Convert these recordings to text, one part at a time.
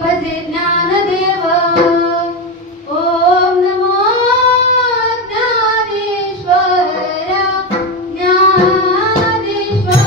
भजे ज्ञानदेव। ओम नमो ज्ञानेश्वरा ज्ञानेश्वरा।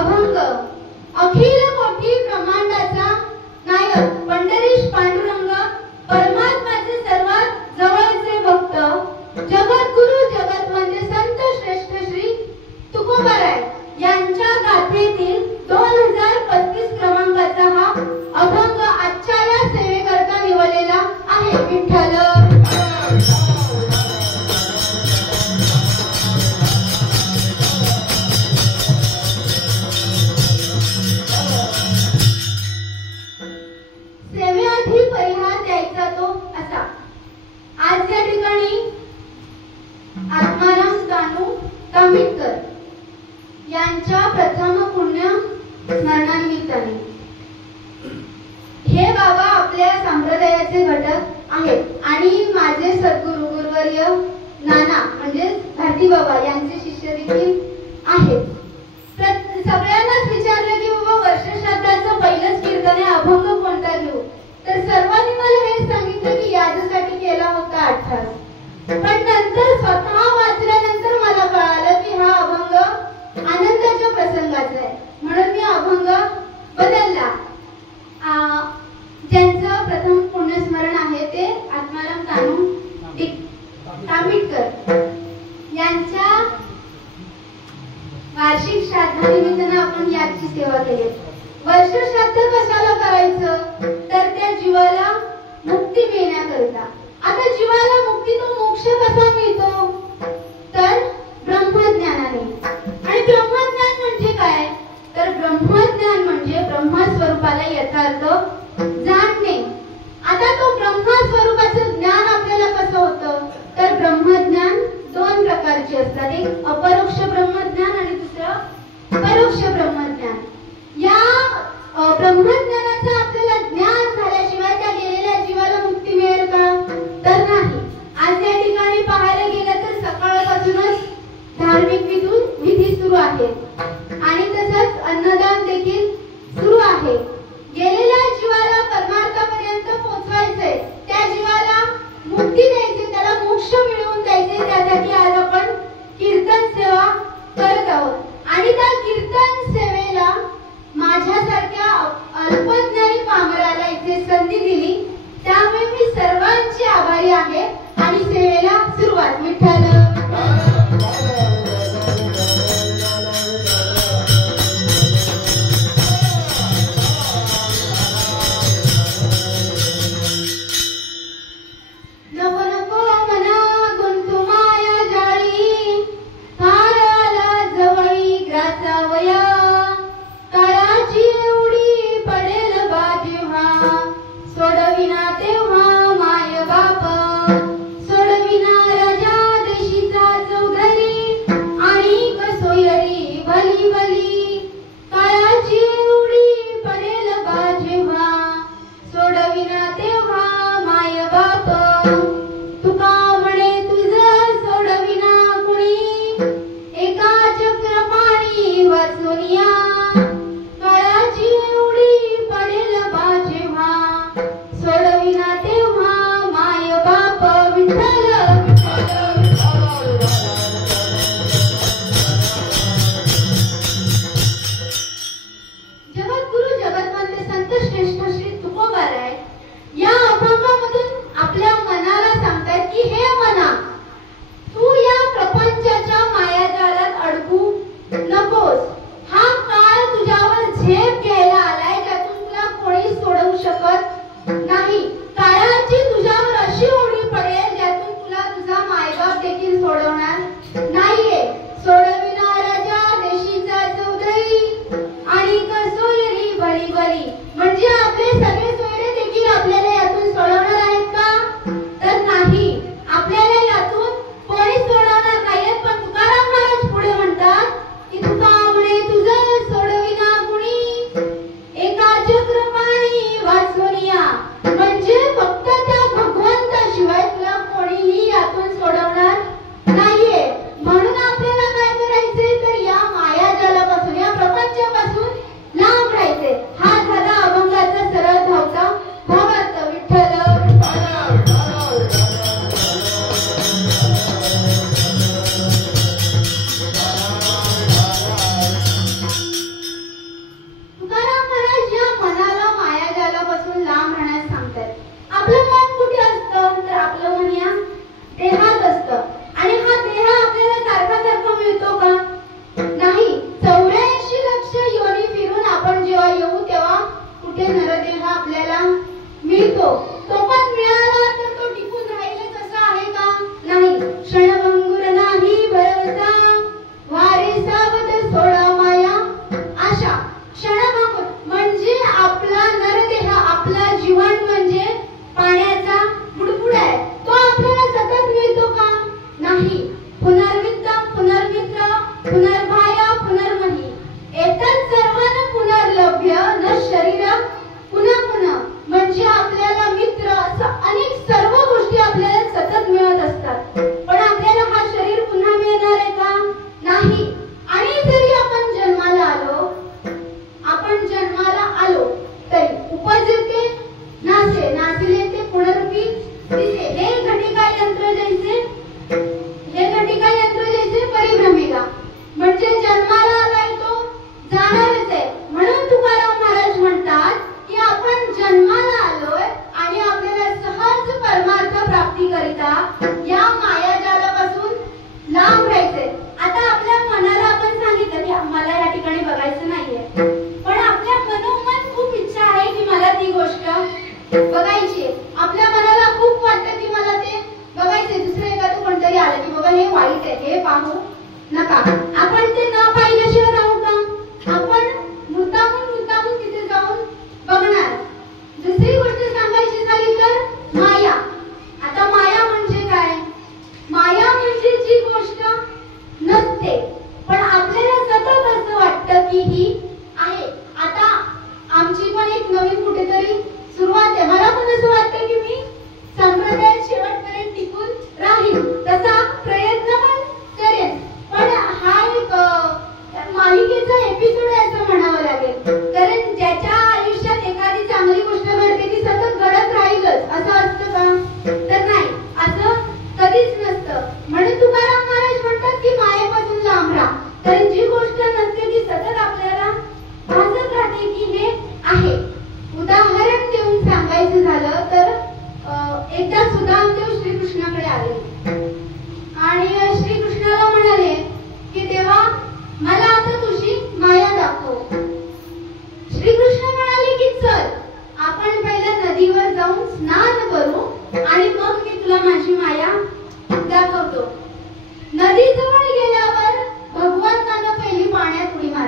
अभंग अखिल मोठी ब्रह्मांडाचा नायक पंढरीश पांडुरंग परमात्म्याचे सर्वात जवळचे भक्त जगद्गुरु जगत म्हणजे संत श्रेष्ठ श्री तुकोबाराय यांच्या गाथेतील 2035 क्रमांकाचा हा अभंग आजच्या या सेवेकरता निवडलेला आहे। विठ्ठल यांच्या प्रथम पुण्य स्मरणानिमित्ताने हे बाबा आपल्या संप्रदायाचे घटक आहेत आणि माझे सद्गुरु गुरुवर्य नाना म्हणजे भारती बाबा यांचे शिष्य देखील आहेत। सगळ्यांनाच विचारले की बाबा वर्षश्राद्धाचं पहिलंच कीर्तन आहे अभंग कोणता घेऊ, तर सर्वांनी मला हे सांगितलं की याच्यासाठी केला होता 8 तास, पण नंतर स्वतः वाचल्यानंतर मला कळालं की हा अभंग आनंदाच्या प्रसंगाचा आहे, म्हणून मी अभंग बदलला. ज्यांचं प्रथम पुण्यस्मरण आहे ते आत्माराम तामिटकर यांच्या वार्षिक श्राद्धानिमित्तानं आपण याची सेवा केली. वर्ष श्राद्ध कशाला करायचं? तर त्या जीवाला मुक्ती मिळण्याकरिता. आता जीवाला मुक्ती, तो मोक्ष कसा मिळतो? तर ब्रह्मज्ञानाने. आणि ब्रह्मज्ञान म्हणजे काय? तर ब्रह्मज्ञान म्हणजे ब्रह्मस्वरूपाला यथार्थ जाणणे. आता तो ब्रह्मस्वरूपाचं ज्ञान आपल्याला कसं होतं? तर ब्रह्मज्ञान दोन प्रकारचे असतात, एक अपरोक्ष ब्रह्मज्ञान आणि दुसरं परोक्ष ब्रह्मज्ञान. या ब्रह्मज्ञानाचं आपल्याला ज्ञान झाल्याशिवाय त्या गेलेल्या जीवाला मुक्ती मिळेल का? तर नाही. आज या ठिकाणी पाहायला गेलं तर सकाळपासूनच धार्मिक विधी सुरू आहेत आणि तसंच अन्नदान देखील सुरू आहे. गेलेल्या जीवाला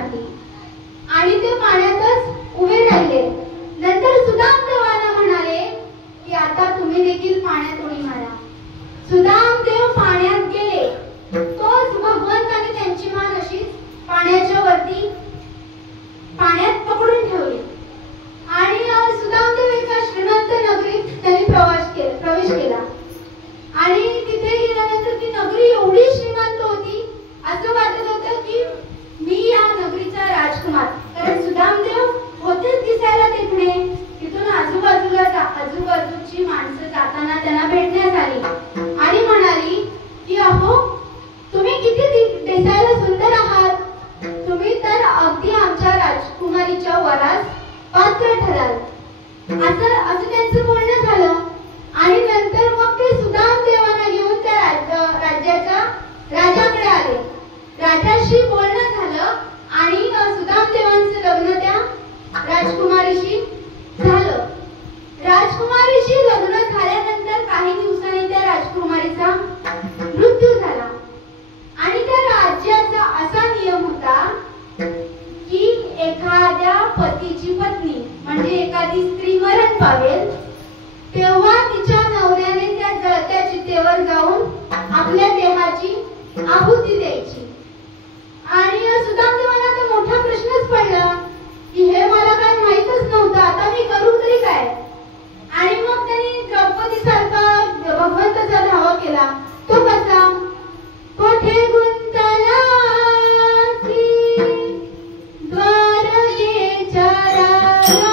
दर्शनार्थी आणि ते पाण्यातच उभे राहिले. नंतर सुदामदेवांना म्हणाले की आता तुम्ही देखील पाण्यात उडी मारा. सुदामदेव पाण्यात गेले. तोच भगवंताने त्यांची मान अशी पाण्याच्या वरती पाण्यात पकडून ठेवली आणि सुदामदेव एका श्रीमंत नगरीत त्यांनी प्रवेश केला आणि तिथे गेल्यानंतर ती नगरी एवढी श्रीमंत होती, असं वाटत होतं की मी या नगरीचा राजकुमार. कारण सुदामदेव होतेच दिसायला तिकडे. तिथून आजूबाजूची माणसं जाताना त्यांना भेटण्यात आली आणि म्हणाली की अहो तुम्ही किती दिसायला सुंदर आहात, तुम्ही तर अगदी आमच्या राजकुमारीच्या वरास पात्र ठराल. असं त्यांचं बोलणं झालं आणि नंतर मग ते सुदामदेवांना घेऊन त्या राज्याच्या राजाकडे आले. राजाशी बोलणं झालं आणि सुदामदेवांचं लग्न त्या राजकुमारीशी झालं. राजकुमारीशी लग्न झाल्यानंतर काही दिवसांनी त्या राजकुमारीचा मृत्यू झाला आणि त्या राज्याचा असा नियम होता की एखाद्या पतीची पत्नी म्हणजे एखादी स्त्री मरण पावेल तेव्हा तिच्या नवऱ्याने त्या जळत्या चितेवर जाऊन आपल्या देहाची आहुती द्यायची. आणि सुदामदेवांना तर मोठा प्रश्नच पडला की हे मला काय माहीतच नव्हतं, आता मी करू तरी काय. आणि मग त्यांनी द्रौपदी सारखा भगवंताचा धावा केला. तो कसा कोठे गुंतला द्वारकेच्या राजा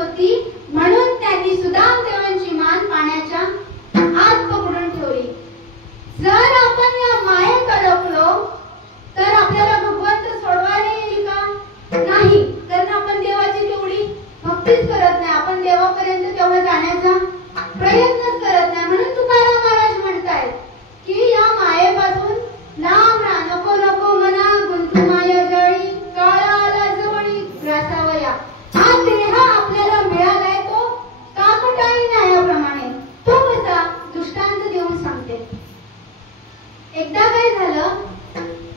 होती म्हणून त्यांनी सुदाम देवांची मान पाण्याच्या आत पकडून ठेवली. जर आपण या मायेत अडकलो तर आपल्याला भगवंत सोडवायला येईल का? नाही, कारण आपण देवाची तेवढी भक्तीच करत नाही. आपण देवापर्यंत तेवढं जाण्याचा प्रयत्नच करत नाही. म्हणून तुकाराम महाराज म्हणतायत की या मायेपासून लांब राहा. नको नको मना गुंतू माया जळी, काळा आला जवळी ग्रासावया. हा देह आपल्याला मिळालाय तो काकटाळी न्यायाप्रमाणे. तो कसा? दृष्टांत देऊन सांगते. एकदा काय झालं,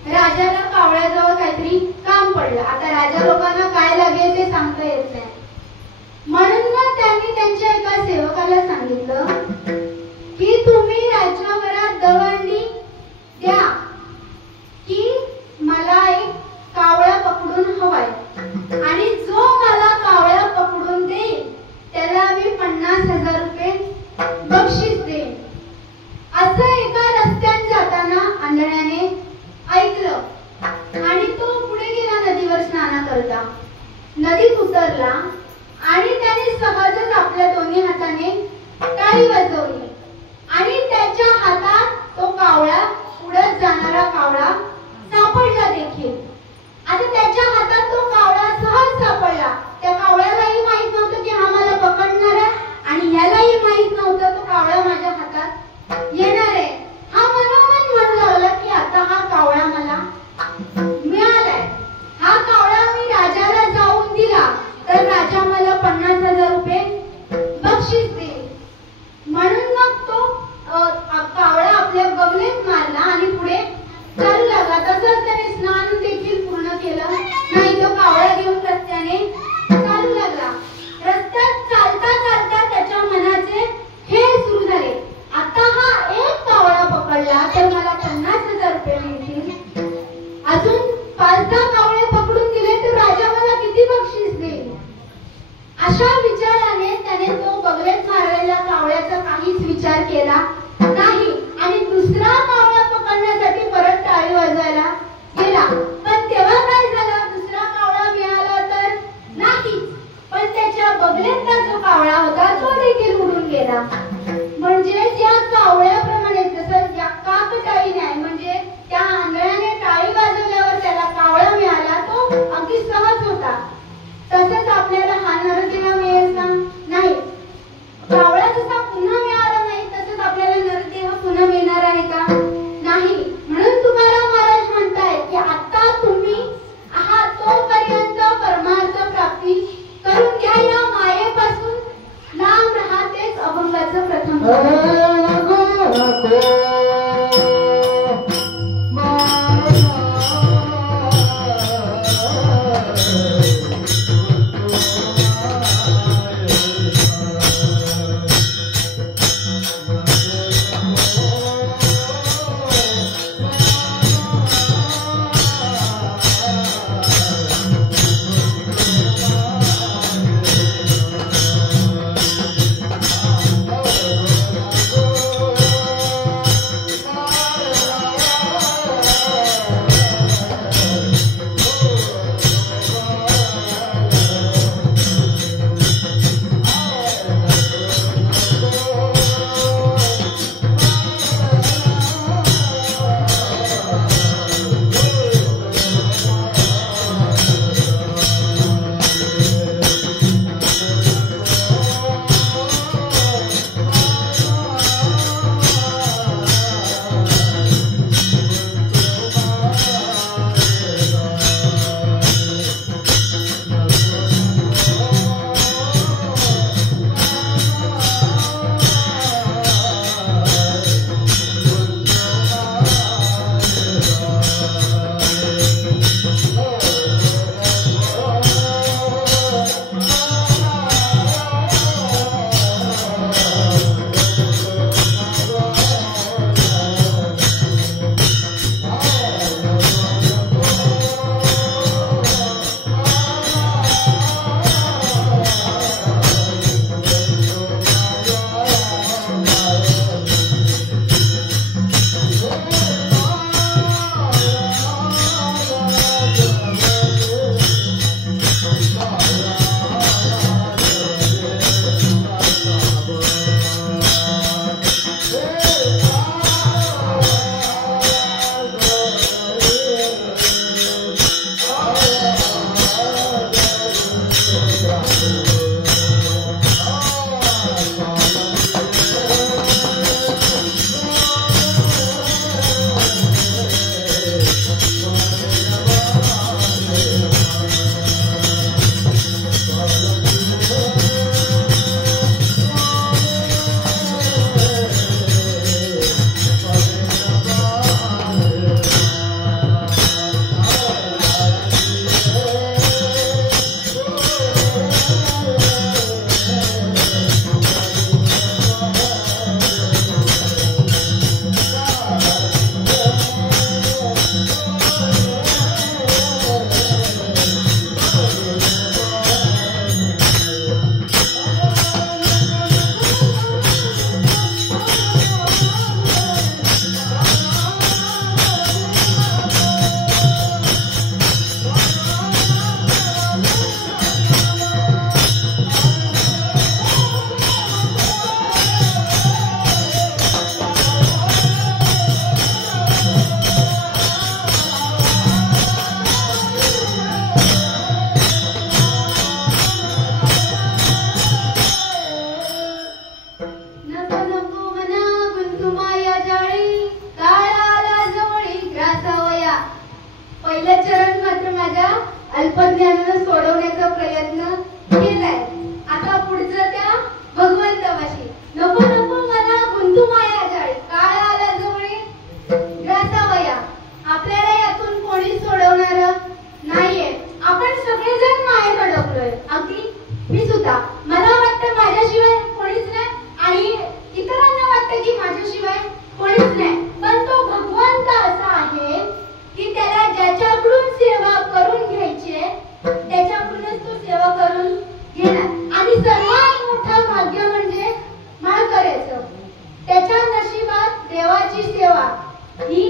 राजाला कावळ्याजवळ काहीतरी काम पडलं. आता राजा लोकांना काय लागेल ते सांगता येत नाही. म्हणून मग त्यांनी त्यांच्या एका सेवकाला सांगितलं की तुम्ही राज्यभरात दवंडी द्या की मला एक कावळा पकडून हवाय आणि जो मला कावळा पकडून देईल त्याला मी 50,000 रुपये बक्षीस देईन. असं एका रस्त्याने जाताना आंधळ्याने ऐकलं आणि तो पुढे गेला नदीवर स्नानाकरता. नदीत उतरला आणि त्याने सहजच आपल्या दोन्ही हाताने टाळी वाजवली आणि त्याच्या हातात तो कावळा, उडत जाणारा कावळा सापडला देखील. आता त्याच्या हातात तो कावळा सहज सापडला. त्या कावळ्यालाही माहित नव्हतं की हा मला पकडणार आहे आणि ह्यालाही माहित नव्हतं तो कावळा माझ्या हातात येणार आहे. हा मनोमन म्हणू लागला की आता हा कावळा मला मिळालाय. हा कावळा मी राजाला जाऊन दिला तर राजा मला 50,000 रुपये बक्षीस देईल. म्हणून मग तो कावळा आपल्या बगलेत मारला आणि पुढे चालू लागला. तसंच त्याने स्नान देखील पूर्ण केलं नाही. तो कावळा घेऊन रस्त्याने चालू लागला. रस्त्यात चालता चालता त्याच्या मनाचे खेळ सुरू झाले. आता हा एक कावळा पकडला तर मला 50,000 रुपये मिळतील. अजून 5-10 कावळे पकडून दिले तर राजा मला किती बक्षीस देईल. अशा विचाराने त्याने तो बगलेत मारलेल्या कावळ्याचा काहीच विचार केला नाही आणि दुसरा कावळा पकडण्यासाठी परत टाळी वाजवायला गेला. पण तेव्हा काय झालं, दुसरा कावळा मिळाला तर नाही, पण त्याच्या बगलेतला जो कावळा होता तो देखील उडून गेला. म्हणजे या कावळ्याप्रमाणे जसं या काकटाळी न्याय म्हणजे त्या आंधळ्याने टाळी वाजवल्यावर त्याला कावळा मिळाला तो अगदी सहज होता. तसंच आपल्याला हा नरदेह मिळेल का? नाही. कावळा जसा पुन्हा मिळाला नाही तसंच आपल्याला नरदेह पुन्हा मिळणार आहे का? नाही. म्हणून तुकाराम महाराज म्हणतायत की आता तुम्ही आहात तोपर्यंत परमार्थ प्राप्ती करून घ्या. या मायेपासून लांब राहा. तेच अभंगाचं प्रथम. ब्रह्मज्ञानानं सोडवण्याचा प्रयत्न केलाय. आता पुढचं त्या भगवंतापाशी. नको नको मला गुंतू माया जाळी, काळ आला जवळी ग्रासावया. आपल्याला यातून कोणी सोडवणार नाहीये. आपण सगळेजण मायेत अडकलोय, अगदी मी सुद्धा. मला वाटतं माझ्याशिवाय कोणीच नाही आणि इतरांना वाटतं की माझ्याशिवाय कोणीच नाही. पण तो भगवंत असा आहे की त्याला ज्याच्याकडून सेवा करून घ्यायची आहे त्याच्याकडूनच तो सेवा करून घेणार. आणि सर्वात मोठं भाग्य म्हणजे माळकऱ्याचं. त्याच्या नशिबात देवाची सेवा ही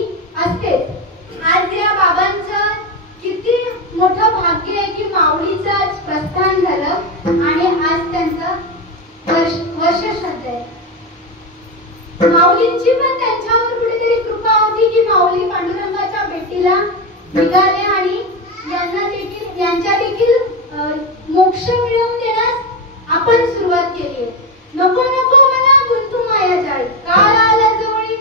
असते. आज या बाबांचं किती मोठं भाग्य आहे की माऊलीचं आज प्रस्थान झालं आणि आज त्यांचं वर्षश्राद्ध आहे. माऊलींची पण त्यांच्यावर कुठेतरी कृपा होती की माऊली पांडुरंगाच्या भेटीला निघाले आणि यांच्या देखील मोक्ष मिळवून देण्यास आपण सुरुवात केली. नको नको मला गुंतू माया जाळी, काळ आला जवळी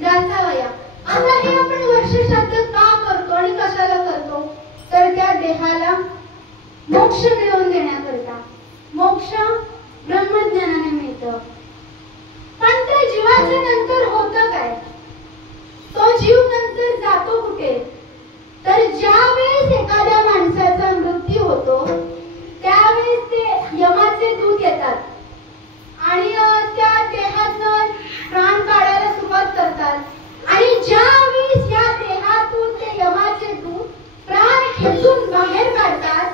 ग्रासावया. आता हे आपण वर्षश्राद्ध का करतो आणि कशाला करतो? तर त्या देहाला मोक्ष मिळवून देण्याकरता. मोक्ष ब्रह्मज्ञानाने मिळतं. पण त्या जीवाच्या नंतर होतं काय? तो जीव नंतर जातो कुठे? तर ज्या वेळेस एखाद्या माणसाचा मृत्यू होतो त्यावेळेस ते यमाचे दूत येतात आणि त्या देहातून प्राण काढायला सुरुवात करतात. आणि ज्या वेळेस या देहातून ते यमाचे दूत प्राण खेचून बाहेर काढतात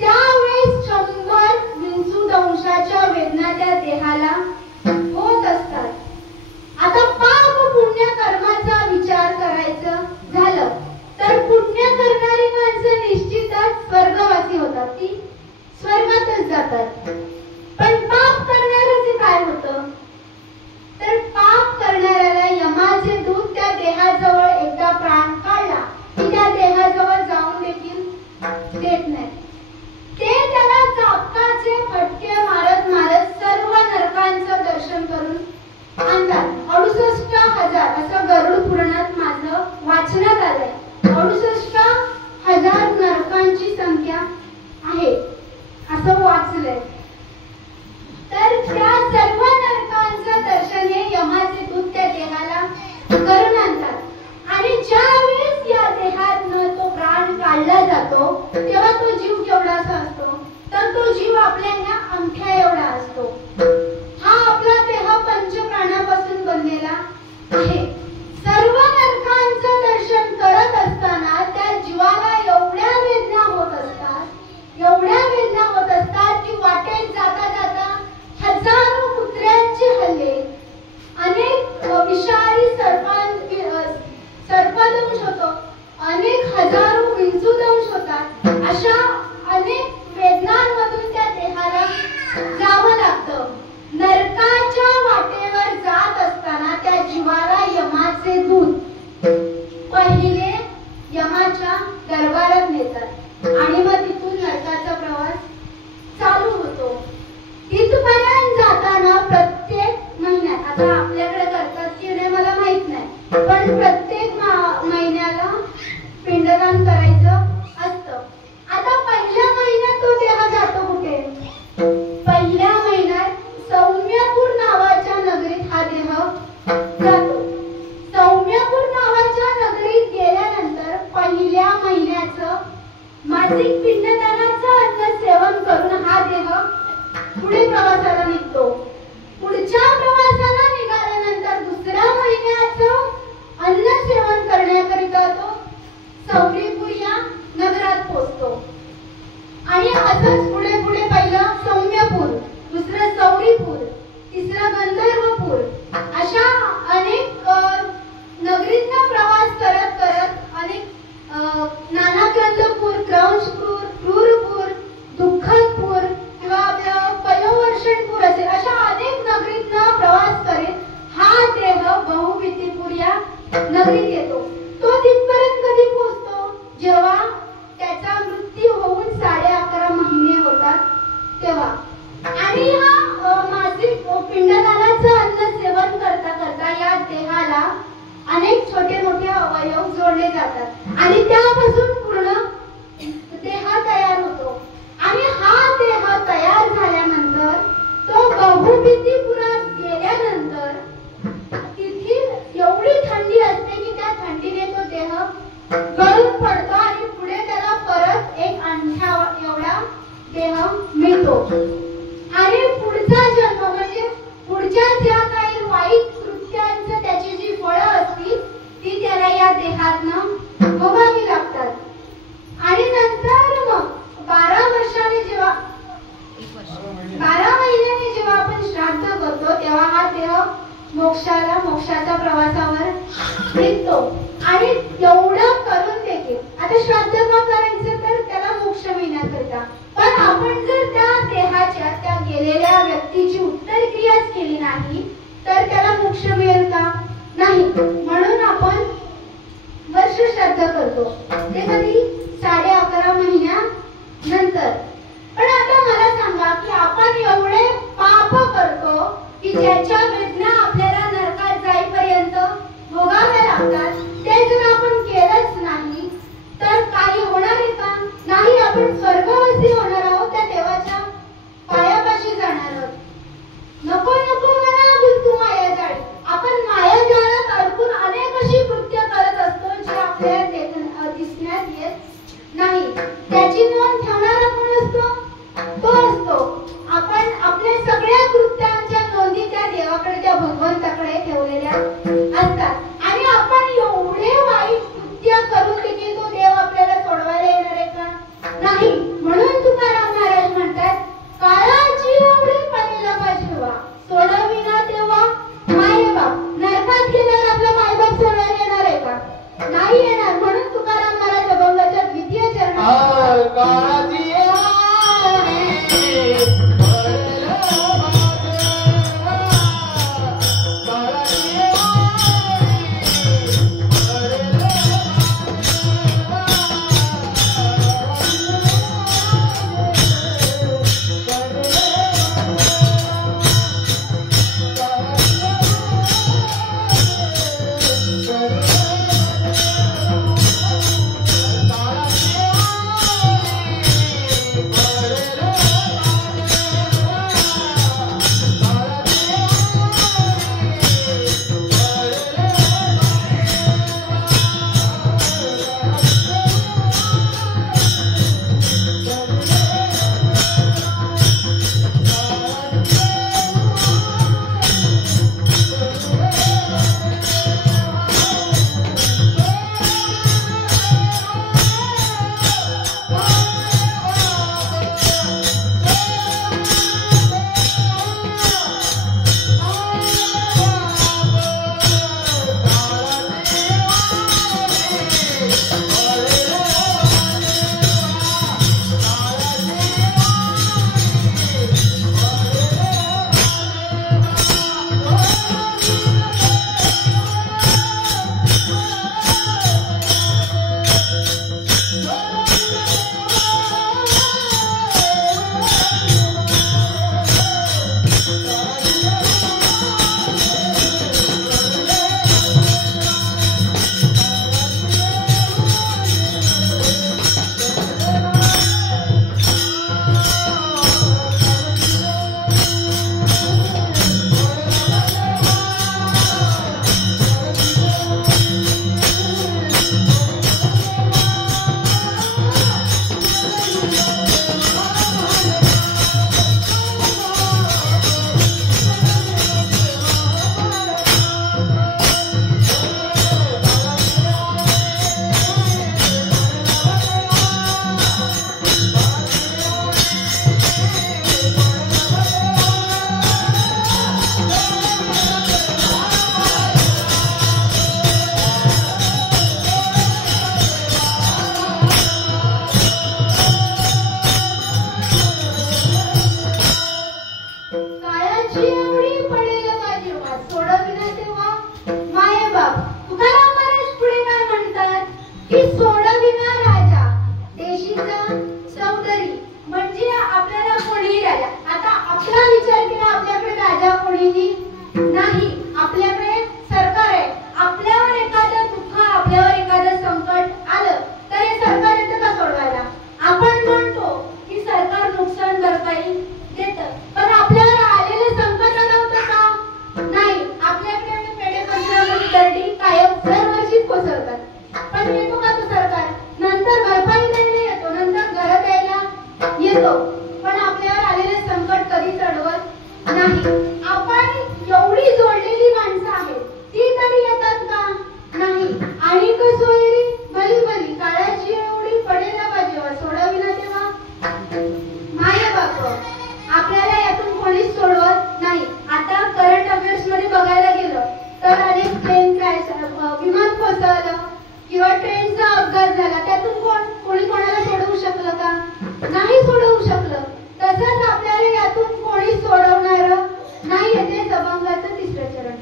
त्यावेळेस 100 वेदना त्या देहाला होत असतात. आता पाप पुण्य कर्माचा विचार करायचा झालं तर पुण्य करणारी माणसं निश्चितच स्वर्गवासी होतात, ती स्वर्गातच जातात. पण पाप करणाऱ्याचे काय होतं? तर पाप करणाऱ्याला यमाचे दूत त्या देहाजवळ एकदा प्राण काढला की त्या देहाजवळ जाऊन देखील देत नाही. ते त्याला चापकाचे फटके मारत मारत सर्व नरकांचं दर्शन करून आणतात. 68,000 असं गरुड पुराणात माझं वाचनात आलंय. 68,000 नरकांची संख्या आहे असं वाचलंय. तर त्या सर्व नरकांचं दर्शन हे यमाचे दूत त्या देहाला करून आणतात. आणि ज्या वेळेस या देहातनं तो प्राण काढला जातो तेव्हा तो जीव केवढासा असतो? तर तो जीव आपल्या ह्या अंगठ्या एवढा असतो. हा आपला देह पंचप्राणापासून बनलेला आहे. सर्व नरकांचं दर्शन करत असताना त्या जीवाला एवढ्या वेदना होत असतात की वाटेत जाता जाता हजारो कुत्र्यांचे हल्ले, अनेक विषारी सर्पदंश होतो, अनेक हजारो विंचूदंश होतात. अशा अनेक वेदनांमधून त्या देहाला जावं लागतं. नरकाच्या वाटेवर जात असताना त्या जीवाला यमाचे दूत पहिले यमाच्या दरबारात नेतात आणि मग तिथून नरकाचा प्रवास चालू होतो. तिथपर्यंत जाताना प्रत्येक महिन्यात, आता आपल्याकडे करतात की नाही मला माहित नाही, पण प्रत्येक महिन्याला पिंडदान करायचं असतं. आता पहिल्या महिन्यात तो देह जातो कुठे? पहिल्या महिन्यात सौम्यपूर नावाच्या नगरीत हा देह जातो. सौम्यपूर नावाच्या नगरीत गेल्यानंतर पहिल्या महिन्याचं मासिक पिंडदानाचं अन्न सेवन करून हा देह पुढे प्रवासाला निघतो. पुढच्या प्रवासाला निघाल्यानंतर दुसऱ्या महिन्याचं अन्न सेवन करण्याकरिता तो सौरीपूर या नगरात पोहोचतो. आणि असंच पुढे पुढे पहिलं सौम्यपूर, दुसरं सौरीपूर, तिसरं गंधर्वपूर, अशा अनेक नगरीतनं प्रवास करत करत अनेक नानाक्रंदपूर, क्रौंचपूर, क्रूरपूर, दुःखदपूर किंवा आपलं पयोवर्षणपूर असेल अशा अनेक नगरीतनं प्रवास करीत हा देह बहुवितीपूर या नगरीत येतो. तो तिथपर्यंत कधी पोहोचतो? जेव्हा त्याचा मृत्यू होऊन 11.5 महिने होतात. देतो आणि पुढचा जन्म म्हणजे पुढच्या ज्या काही वाईट कृत्यांचं त्याची जी फळं असतील ती त्याला या देहातनं भोगावी लागतात. आणि नंतर मग 12 वर्षांनी जेव्हा 12 महिन्यांनी जेव्हा आपण श्राद्ध करतो तेव्हा हा देह मोक्षाच्या प्रवासावर निघतो. आणि एवढं करून देखील आता श्राद्ध न करायचं तर त्याला मोक्ष मिळण्याकरिता, पण आपण जर त्या देहाच्या त्या गेलेल्या व्यक्तीची उत्तर क्रियाच केली नाही तर त्याला मोक्ष मिळेल का? नाही. म्हणून आपण वर्ष श्राद्ध करतो ते कधी 11.5 महिन्यानंतर. पण आता मला सांगा की आपण एवढे पाप करतो की ज्याच्या वेदना आपल्याला नरकात जाईपर्यंत भोगाव्या लागतात, ते जर आपण केलंच नाही तर काही होणार आहे का? नाही. आपण स्वर्गवासी होणार आहोत, त्या देवाच्या पायापाशी जाणार आहोत. नको नको मला बोलतो माया जाळी. आपण माया जाळात अडकून अनेक अशी कृत्य करत असतो जे आपल्याला दिसण्यात येत नाही. त्याची नोंद ठेवणारा कोण असतो? तो असतो. आपण आपल्या सगळ्या कृत्यांच्या नोंदी त्या देवाकडे त्या भगवंताकडे ठेवलेल्या असतात. आणि आपण एवढे वाईट कृत्य करून देखील तो देव आपल्याला सोडवायला येणार आहे का? नाही. म्हणून तुकाराम महाराज म्हणतात काळाची एवढी पडलेला पाहिजे वा सोडविना तेव्हा मायबाप. नरकात गेल्यावर आपला मायबाप सोडवायला येणार आहे का? नाही येणार. म्हणून तुकाराम महाराज अभंगाच्या 2य चरणात येतो पण आपल्यावर आलेले नाही. आपण एवढी जोडलेली माणसं आहेत, ती तरी येतात का? नाही. आणि कसोयरी भली भली काळाची एवढी पडेला पाहिजे सोडविना तेव्हा माय बाप आपल्याला यातून कोणीच सोडवत नाही. आता करंट अफेअर्स मध्ये बघायला गेलं तर अनेक प्लेन क्रॅश, विमान कोसळलं किंवा ट्रेनचा अपघात झाला, त्यातून कोणी कोणाला सोडवू शकलं का? नाही सोडवू शकलं. तसंच आपल्याला यातून कोणी सोडवणार नाही. येते अभंगाचं तिसरं चरण.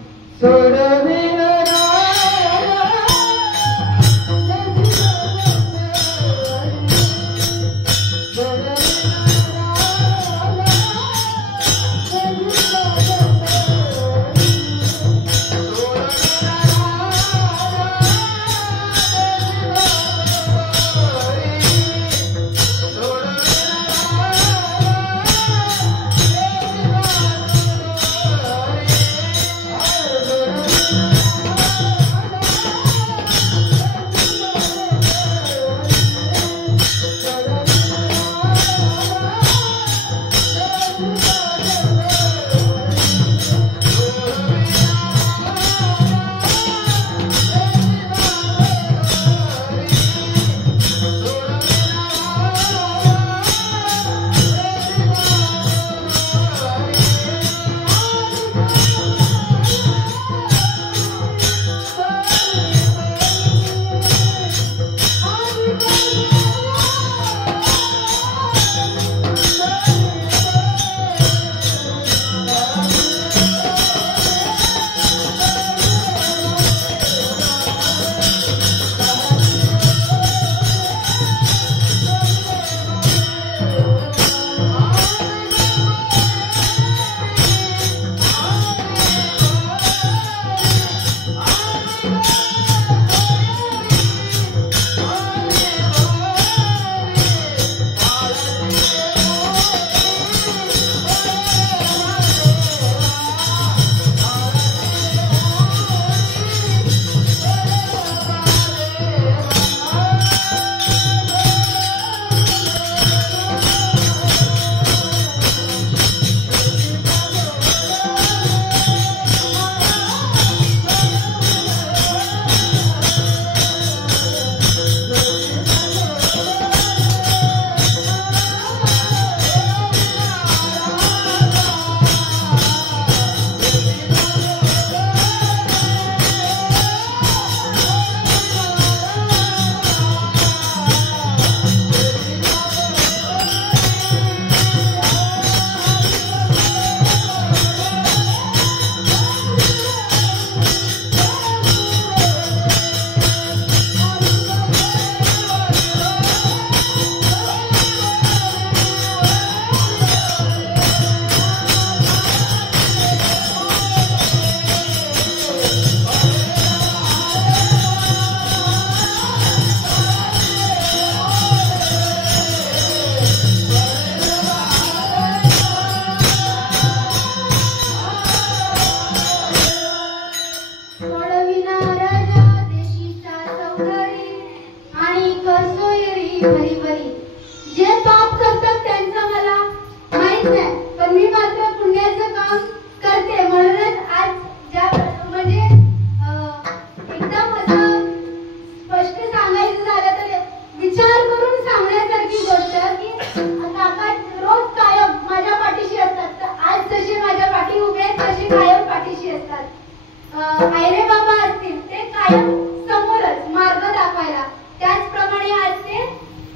आयरे बाबा असतील ते कायम समोरच मार्ग दाखवायला, त्याचप्रमाणे आज ते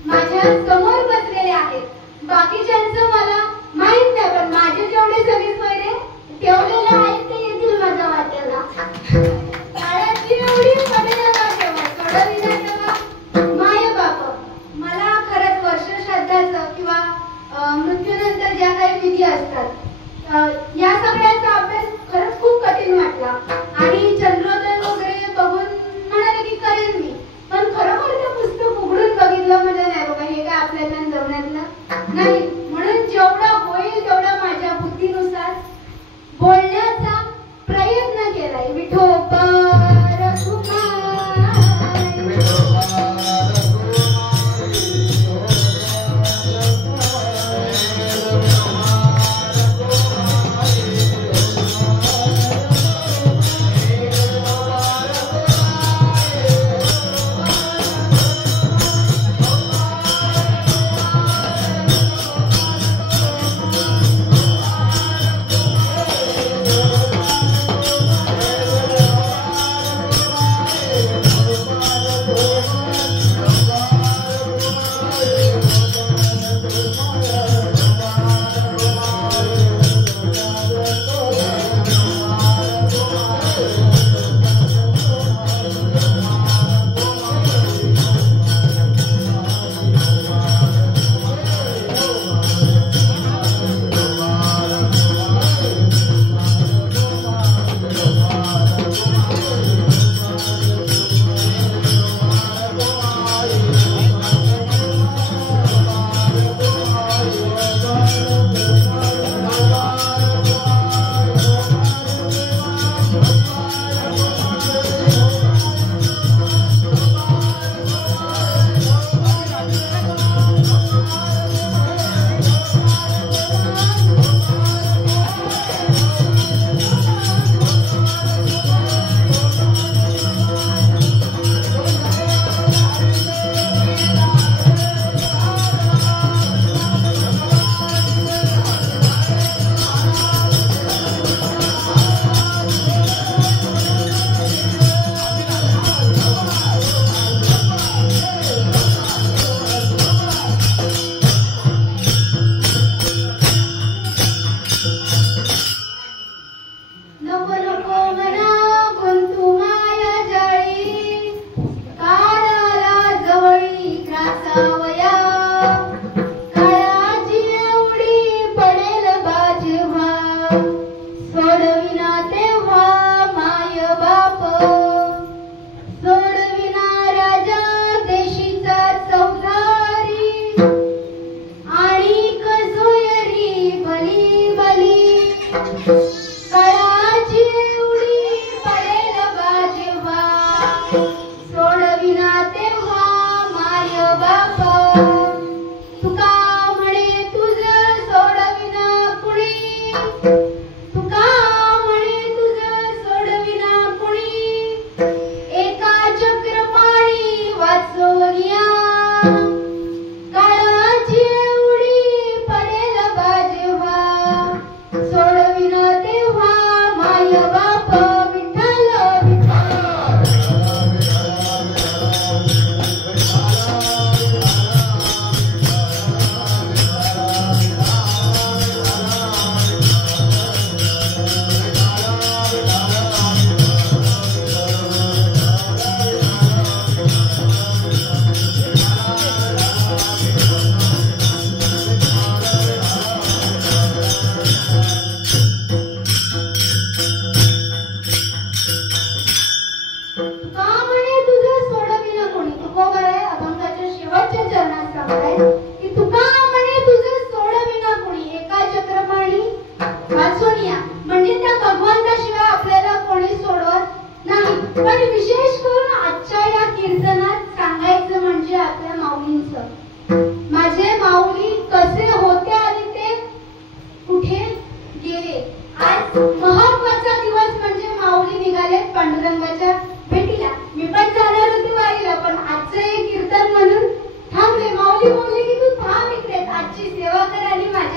माझ्या समोर बसलेले आहेत. बाकीच्यांचं मला माहित नाही, पण माझे जेवढे सगळे सोयरे ठेवलेले आहेत ते येतील माझ्या वाट्याला. काळाची एवढी पडेला तेव्हा सोडविना तेव्हा माय बाप. मला खरंच वर्ष श्राद्धाचं किंवा मृत्यूनंतर ज्या काही विधी असतात या सगळ्याचा अभ्यास खरंच खूप कठीण वाटला. आणि चंद्रोदय वगैरे बघून म्हणाले की करेन मी, पण खरोखर ते पुस्तक उघडून बघितलं म्हणजे नाही बाबा हे काय आपल्याला जमण्यातलं नाही. म्हणून जेवढा होईल तेवढा माझ्या बुद्धीनुसार बोलण्याचा प्रयत्न केलाय. Vithoba Thank you.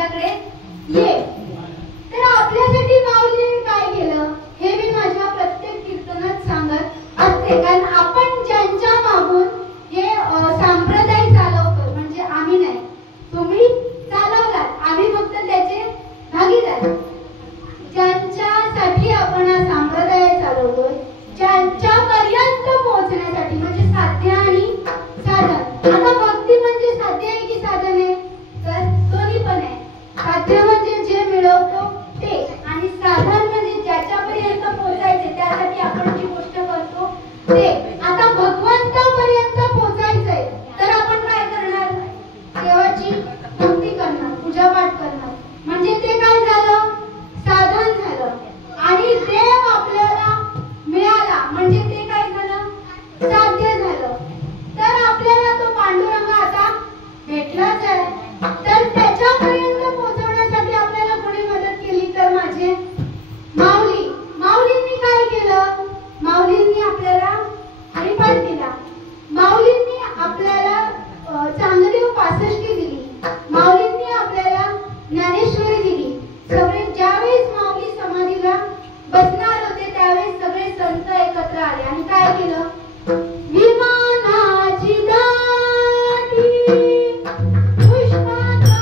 माझ्याकडे ये. तर आपल्यासाठी माऊलीने काय केलं हे मी माझ्या प्रत्येक कीर्तनात सांगत असते. कारण आपण ज्यांच्या मागून हे संप्रदाय चालवतो, म्हणजे आम्ही नाही, तुम्ही चालवलात, आम्ही फक्त त्याचे भागीदार. ज्यांच्यासाठी आपण हा संप्रदाय चालवतोय, ज्यांच्यापर्यंत पोहोचण्यासाठी, म्हणजे साध्य आणि साधन. आता भक्ती म्हणजे साध्य आहे की साधन आहे? तर दोन्ही पण आहे. साध्य म्हणजे जे मिळवतो ते, आणि साधन म्हणजे ज्याच्यापर्यंत पोहोचायचे, त्यासाठी आपण जी गोष्ट करतो ते. आता भगवंतापर्यंत पोहोचायचंय तर आपण काय करणार? देवाची भक्ती करणार, पूजापाठ करणार, म्हणजे ते काय झालं? साधन झालं. आणि देव आपल्याला मिळाला म्हणजे ते काय झालं? साध्य झालं. तर आपल्याला तो पांडुरंग आता भेटलाच आहे. तर त्याच्यापर्यंत पोहोचवण्यासाठी आपल्याला कोणी मदत केली? तर माझे माऊली. माऊलींनी काय केलं? माऊलींनी आपल्याला हरिपाठ दिला. माऊलींनी आपल्याला चांगली पासष्टी दिली. माऊलींनी आपल्याला ज्ञानेश्वरी दिली. सगळे ज्यावेळेस माऊली समाधीला बसणार होते त्यावेळेस सगळे संत एकत्र आले आणि काय केलं? विमानाची दाटी पुष्पाचा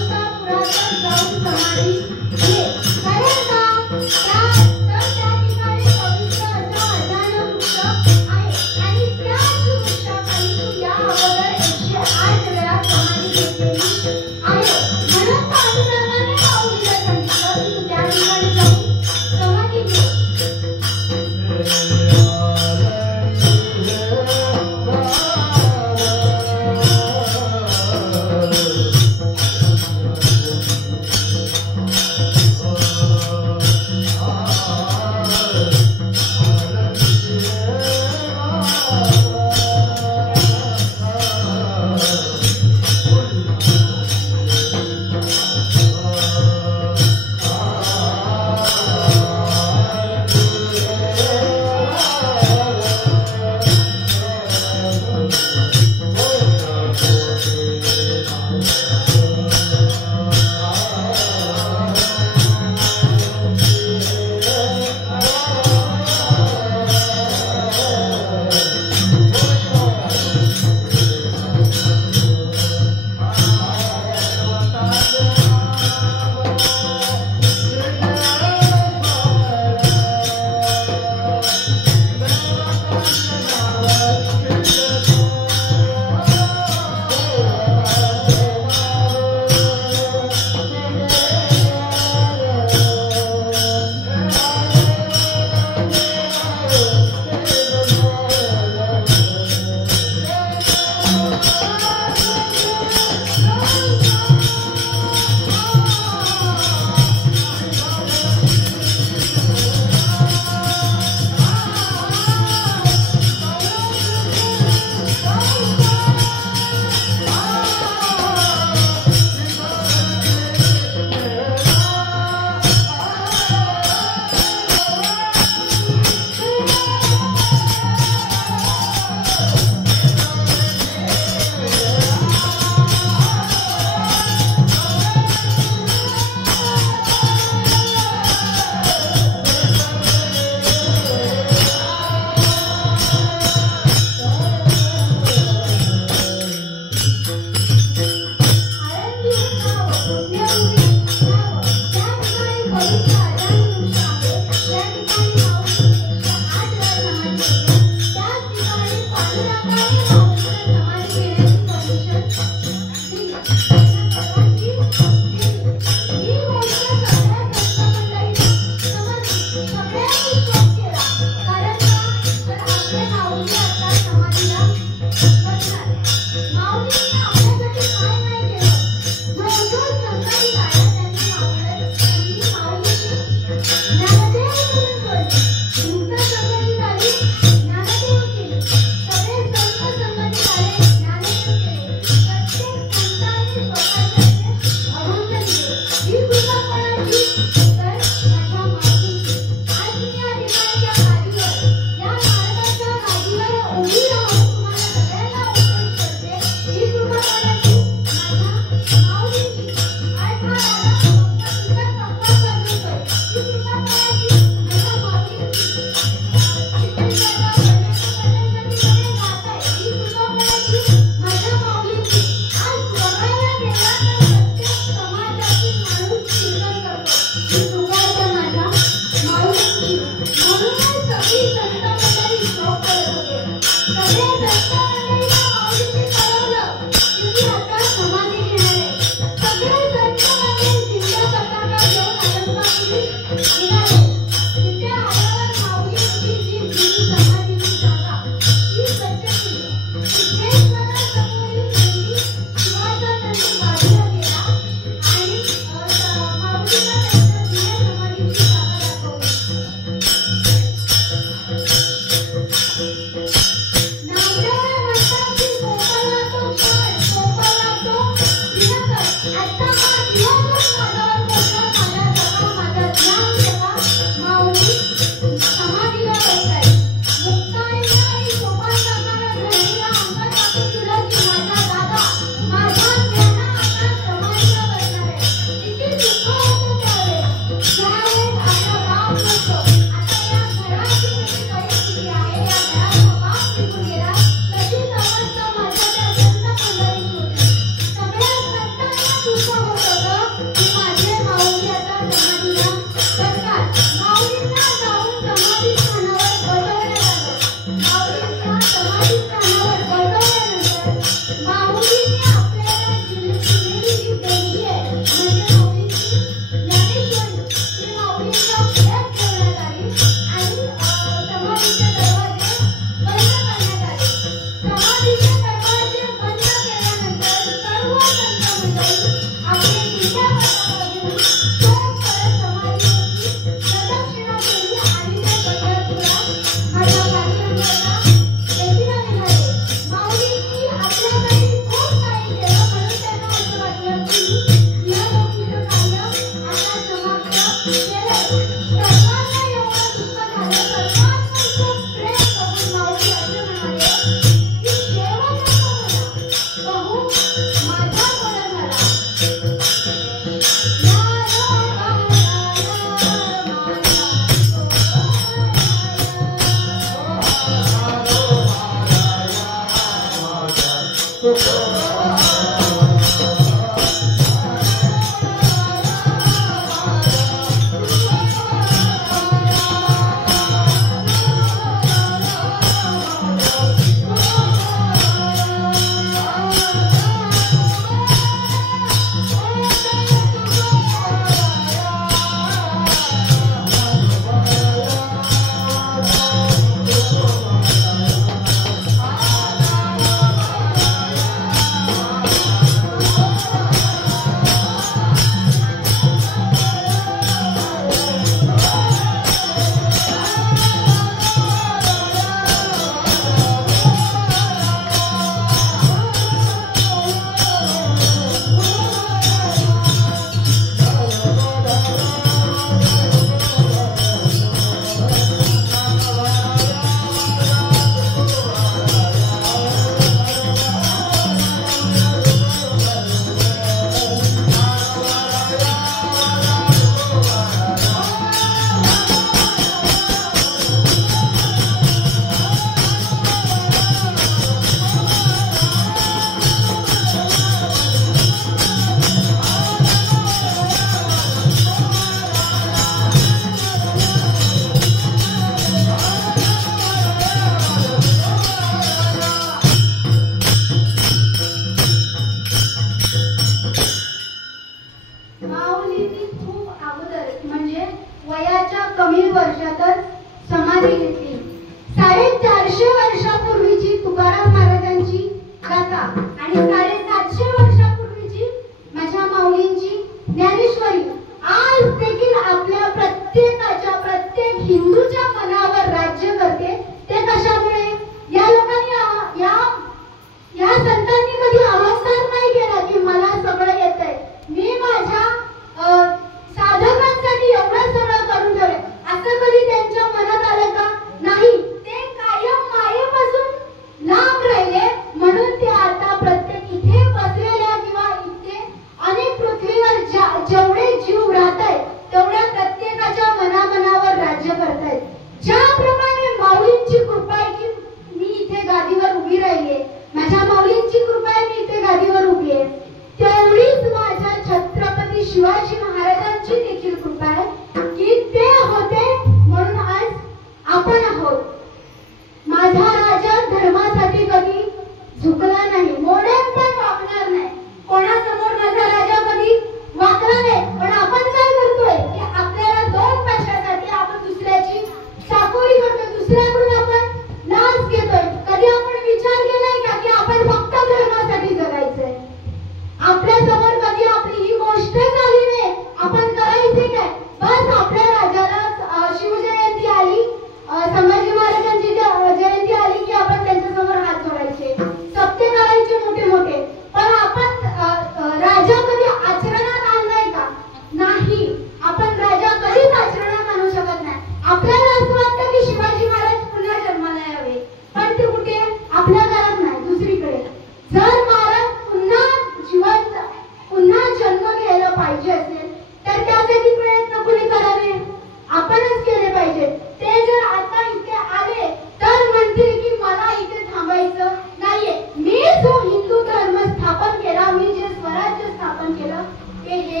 आपण केलं की हे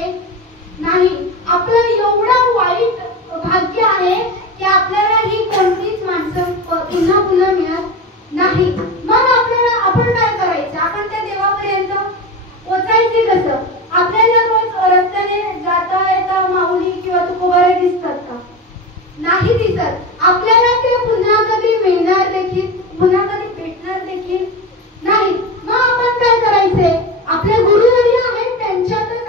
नाही, आपलं एवढं वाईट भाग्य आहे की आपल्याला ही कोणतीच माणसं पुन्हा पुन्हा मिळत नाही. मग आपल्याला आपण काय करायचं? आपण त्या देवापर्यंत पोचायचे कसं? आपल्याला रोज रस्त्याने जाता येता माऊली किंवा तुकोबारे दिसतात का? नाही दिसत. आपल्याला ते पुन्हा कधी मिळणार देखील, पुन्हा कधी भेटणार देखील नाही. मग आपण काय करायचे? आपले गुरुवर्य आहेत त्यांच्यातच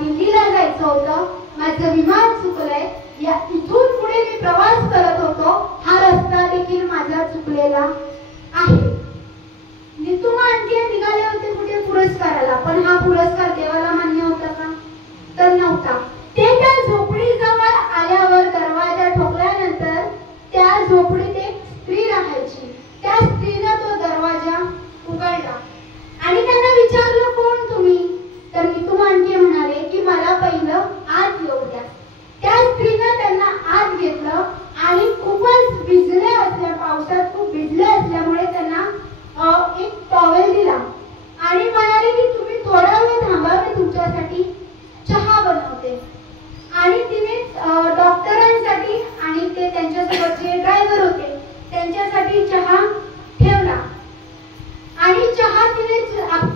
दिल्लीला जायचं होतं, माझं विमान चुकलंय, या इथून पुढे मी प्रवास करत होतो, हा रस्ता देखील माझा चुकलेला आहे. नितू मांडके निघाले होते कुठे पुरस्काराला, पण हा पुरस्कार देवाला मान्य होता का? तर नव्हता. ते त्या झोपडीजवळ आल्यावर दरवाजा ठोकल्यानंतर त्या झोपडीत एक स्त्री राहायची. त्या स्त्रीने तो दरवाजा उघडला आणि त्यांना विचारलं, कोण तुम्ही? तर नितू मांडके म्हणाले की मला पहिलं आत येऊ द्या. त्या स्त्रीने त्यांना आत घेतलं आणि खूपच भिजले असल्या, पावसात खूप भिजले असल्यामुळे त्यांना एक टॉवेल दिला आणि म्हणाले की तुम्ही थोडा वेळ थांबा, मी तुमच्यासाठी चहा बनवते. आणि तिने डॉक्टरांसाठी आणि ते त्यांच्यासोबत जे ड्रायव्हर होते त्यांच्यासाठी चहा ठेवला. आणि चहा तिने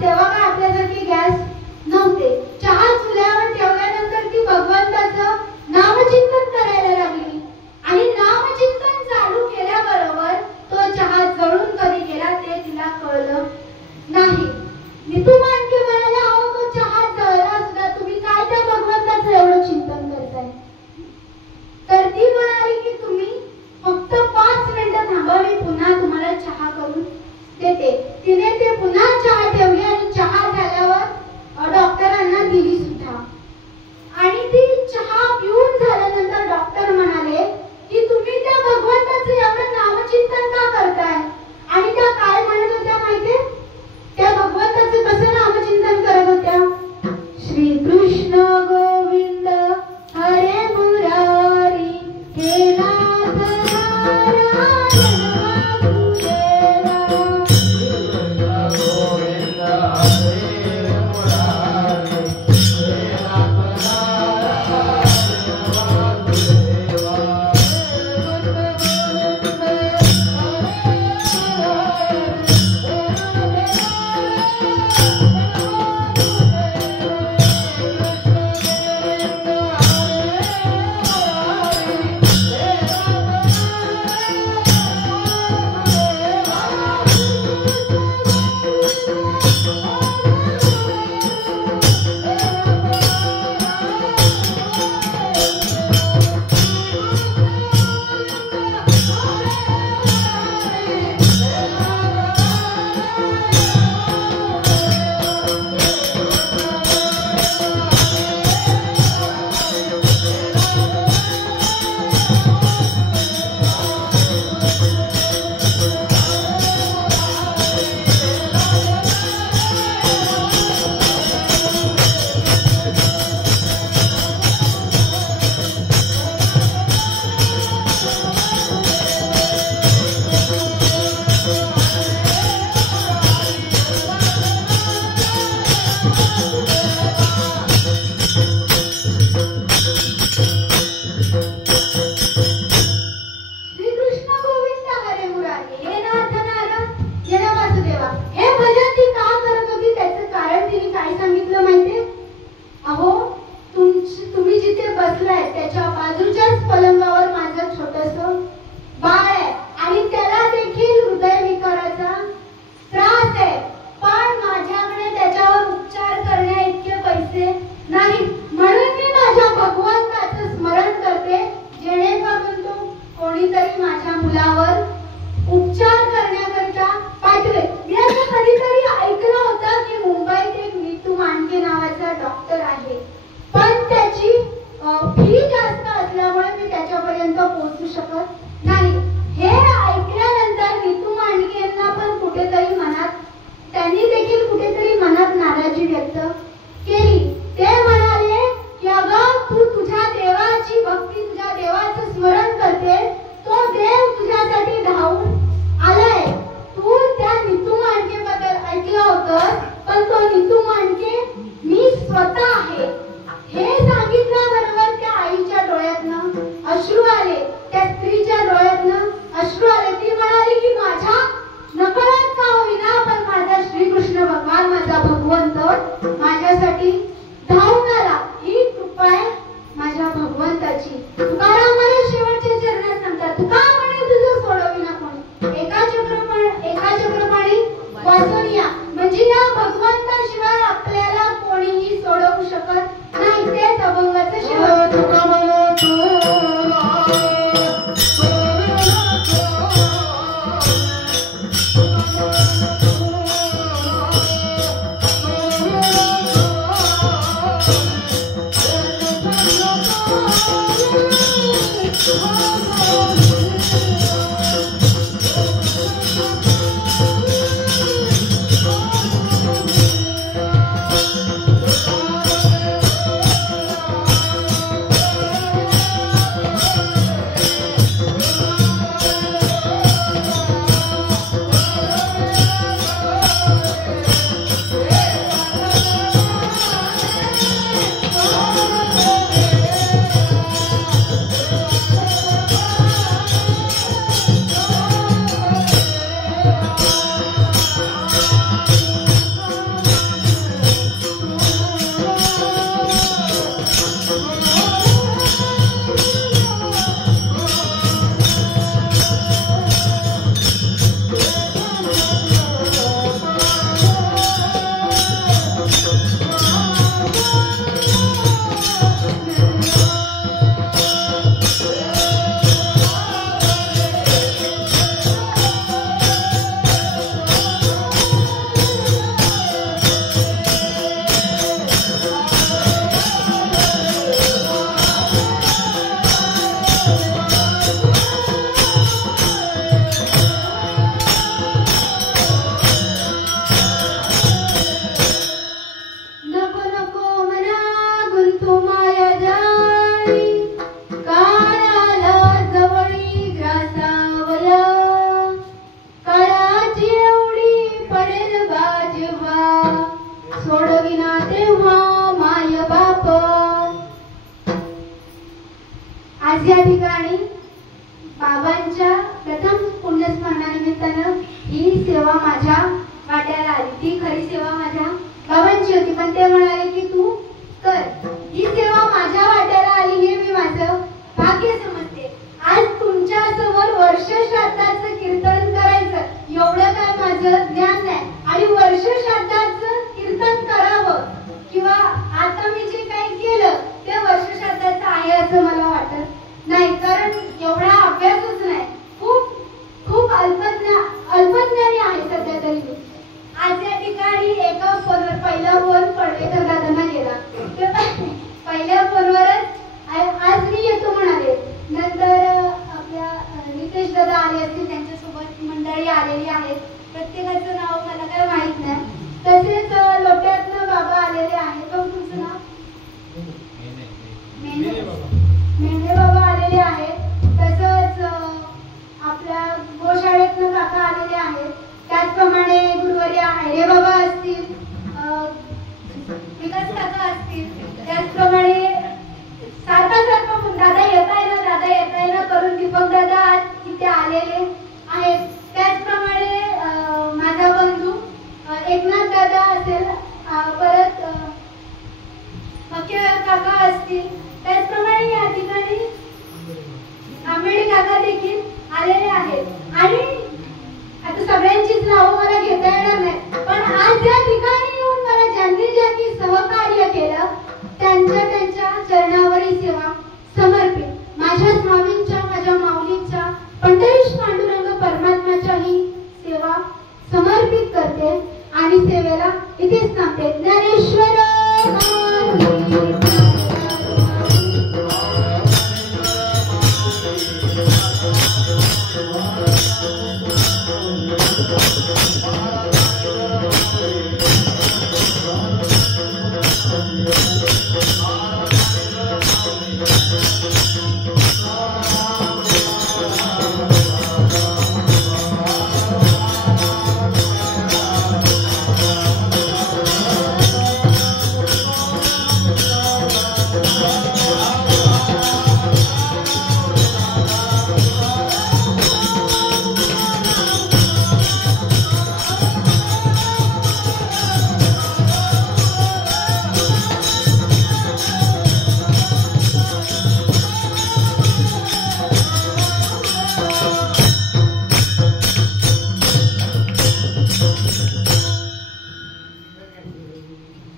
तेव्हा काय आपल्यासाठी गॅस नव्हते, चहा चुल्यावर ठेवल्यानंतर ती भगवंताचं नामचिंतन करायला लागली. आणि नामचिंतन चालू केल्याबरोबर तो चहा जळून कधी गेला ते तिला कळलं नाही. नितू मांडके म्हणाले, अहो तो चहा जळला सुद्धा, तुम्ही काय त्या भगवंताचं एवढं चिंतन करताय? तर ती म्हणाली की तुम्ही फक्त 5 मिनिटं थांबा, मी पुन्हा तुम्हाला चहा करून देते. तिने ते पुन्हा चहा ठेवली आणि चहा झाल्यावर डॉक्टरांना दिली सुद्धा. आणि ती चहा पिऊन झाल्यानंतर डॉक्टर म्हणाले की तुम्ही त्या भगवंताचं एवढं नामचिंतन का करताय? आणि त्या काय म्हणत होत्या माहितीये? त्या भगवंताचं कसं नामचिंतन करत होत्या? श्री कृष्ण गोविंद हरे मुरारी, हे नाथ नारायण वासुदेवा. गोविंद हरे मुरारी, हे नाथ नारायण वासुदेवा. करण्यासाठी आज या ठिकाणी बाबांच्या प्रथम पुण्यस्मरणानिमित्तानं ही सेवा माझ्या वाट्याला आली. ती खरी सेवा माझ्या बाबांची होती, पण ते म्हणाले की तू कर. ही सेवा माझ्या वाट्याला आली हे मी माझं भाग्य समजते. आज तुमच्या समोर वर्ष श्राद्धाचं कीर्तन करायचं एवढं काय माझं ज्ञान नाही, आणि वर्ष श्राद्धाचं कीर्तन करावं किंवा आता मी जे काही केलं ते वर्ष श्राद्धाचं आहे असं मला वाटत नाही, कारण एवढा अभ्यासच नाही. खूप खूप अल्पज्ञानी आहे सध्या तरी. आज या ठिकाणी एका फोनवर पहिला फोन पडवेकर दादांना गेला, पहिल्या फोनवरच आज मी येतो म्हणाले. नंतर आपल्या नितेश दादा आले असतील, त्यांच्यासोबत मंडळी आलेली आहेत. प्रत्येकाचं नाव मला काय माहित नाही. तसेच लोट्यातनं बाबा आलेले आहेत. तुमचं नाव? मेंढे बाबा आलेले आहेत. तसंच आपल्या गोशाळेतनं काका आलेले आहेत. त्याचप्रमाणे गुरुवर्य हैरे बाबा असतील, विकास काका असतील. त्याचप्रमाणे सारखा दादा येताय ना करून दीपक दादा आज इथे आलेले आहेत. त्याचप्रमाणे माझा बंधू एकनाथ दादा असेल, परत काका असतील. त्याचप्रमाणे या ठिकाणी आंबेडे काका देखील आलेले आहेत. आणि आता सगळ्यांचीच नावं मला घेता येणार नाही, पण आज या ठिकाणी येऊन मला ज्यांनी सहकार्य केलं त्यांच्या चरणावर ही सेवा समर्पित माझ्या स्वामींच्या, माझ्या माऊलींच्या, पंढरीश पांडुरंग परमात्माच्या ही सेवा समर्पित करते आणि सेवेला इथेच थांबते. ज्ञानेश्वर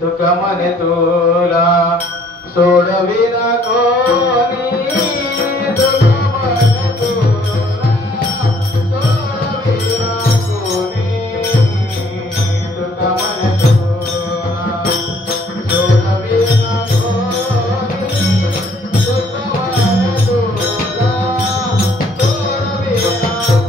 तुका म्हणे तुला सोडविना कोणी, तुका म्हणे तुला सोडविना कोणी, तुका म्हणे तुला सोडविना कोणी, तुका म्हणे तुला सोडविना कोणी.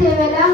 सेवेला